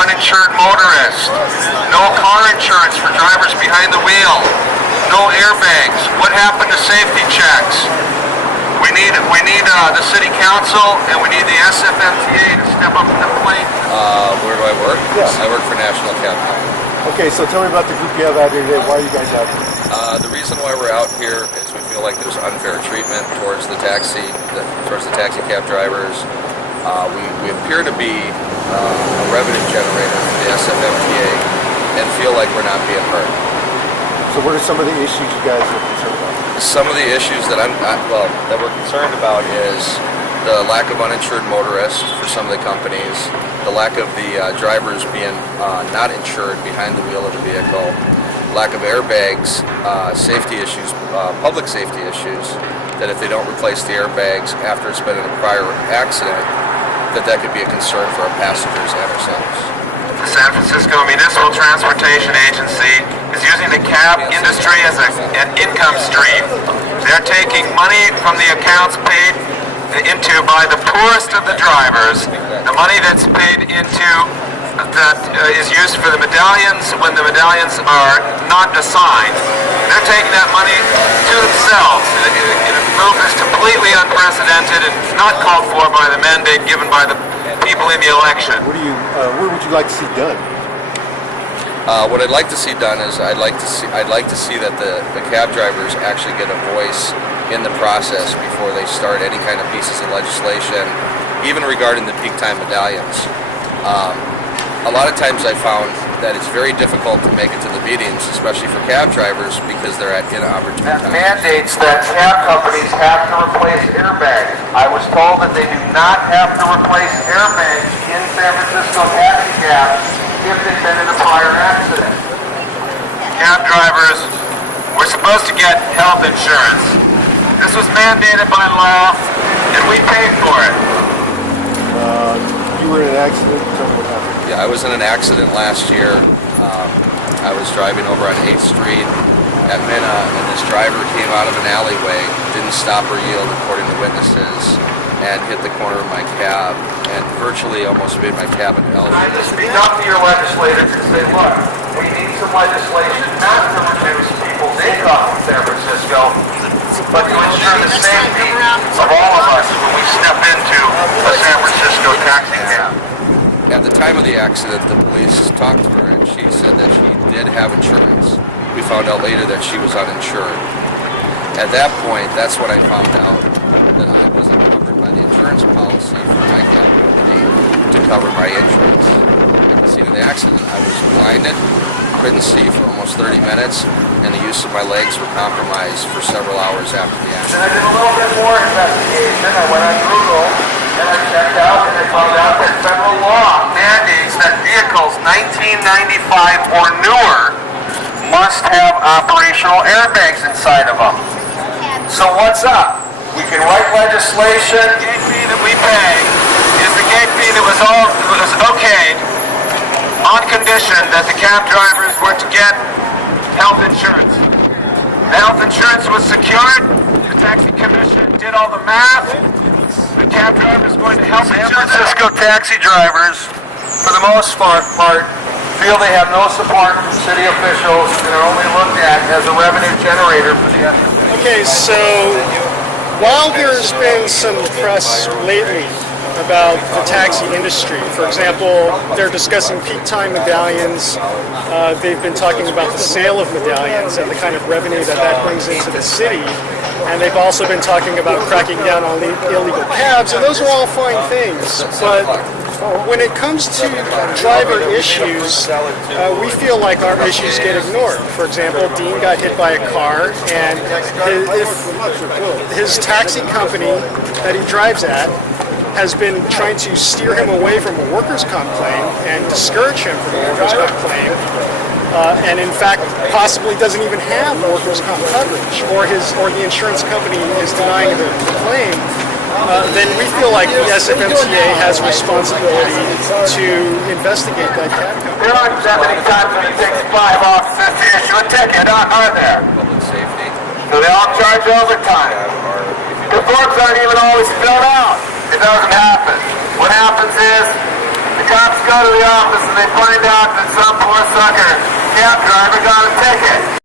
uninsured motorist, no car insurance for drivers behind the wheel, no airbags. What happened to safety checks? We need the city council and we need the SFMTA to step up to the plate. Where do I work? Yes. I work for National Cab Company. Okay, so tell me about the group you have out here today. Why are you guys out here? The reason why we're out here is we feel like there's unfair treatment towards the taxi cab drivers. We appear to be a revenue generator for the SFMTA and feel like we're not being heard. So what are some of the issues you guys are concerned about? Some of the issues that we're concerned about is the lack of uninsured motorists for some of the companies, the lack of the drivers being not insured behind the wheel of the vehicle, lack of airbags, safety issues, public safety issues, that if they don't replace the airbags after it's been in a prior accident, that could be a concern for our passengers and ourselves. The San Francisco Municipal Transportation Agency is using the cab industry as an income stream. They're taking money from the accounts paid into by the poorest of the drivers, the money that's paid into that is used for the medallions when the medallions are not assigned. They're taking that money to themselves in a move that's completely unprecedented and not called for by the mandate given by the people in the election. What would you like to see done? What I'd like to see done is I'd like to see that the cab drivers actually get a voice in the process before they start any kind of pieces of legislation, even regarding the peak time medallions. A lot of times I found that it's very difficult to make it to the meetings, especially for cab drivers, because they're at inopportune times. Mandates that cab companies have to replace airbags. I was told that they do not have to replace airbags in San Francisco taxi cabs if they've been in a prior accident. Cab drivers were supposed to get health insurance. This was mandated by law, and we paid for it. You were in an accident. Tell me what happened. Yeah, I was in an accident last year. I was driving over on 8th Street at Minna, and this driver came out of an alleyway, didn't stop or yield according to witnesses, and hit the corner of my cab, and virtually almost made my cab an L. I just speak up to your legislators and say, look, we need some legislation not to reduce people's income in San Francisco, but to ensure the safety of all of us when we step into a San Francisco taxi cab. At the time of the accident, the police talked to her, and she said that she did have insurance. We found out later that she was uninsured. At that point, that's when I found out that I wasn't covered by the insurance policy for my cab company to cover my insurance. At the scene of the accident, I was blinded, couldn't see for almost 30 minutes, and the use of my legs were compromised for several hours after the accident. And I did a little bit more investigation. I went on Google and I checked out and I found out that federal law mandates that vehicles 1995 or newer must have operational airbags inside of them. So what's up? We can write legislation. The gate fee that we pay is the gate fee that was okayed on condition that the cab drivers were to get health insurance. The health insurance was secured. The taxi commission did all the math. The cab drivers going to help San Francisco taxi drivers, for the most part, feel they have no support from city officials and are only looked at as a revenue generator for the SFMTA. Okay, so while there's been some press lately about the taxi industry, for example, they're discussing peak time medallions, they've been talking about the sale of medallions and the kind of revenue that brings into the city, and they've also been talking about cracking down on illegal cabs, and those are all fine things, but when it comes to driver issues, we feel like our issues get ignored. For example, Dean got hit by a car, and his taxi company that he drives at has been trying to steer him away from a workers' comp claim and discourage him from a workers' comp claim, and in fact possibly doesn't even have workers' comp coverage, or the insurance company is denying the claim. Then we feel like the SFMTA has a responsibility to investigate that cab company. There aren't that many times when it takes 5 officers to issue a ticket, are there? Public safety. So they all charge overtime. The forms aren't even always filled out. It doesn't happen. What happens is the cops go to the office and they find out that some poor sucker cab driver got a ticket.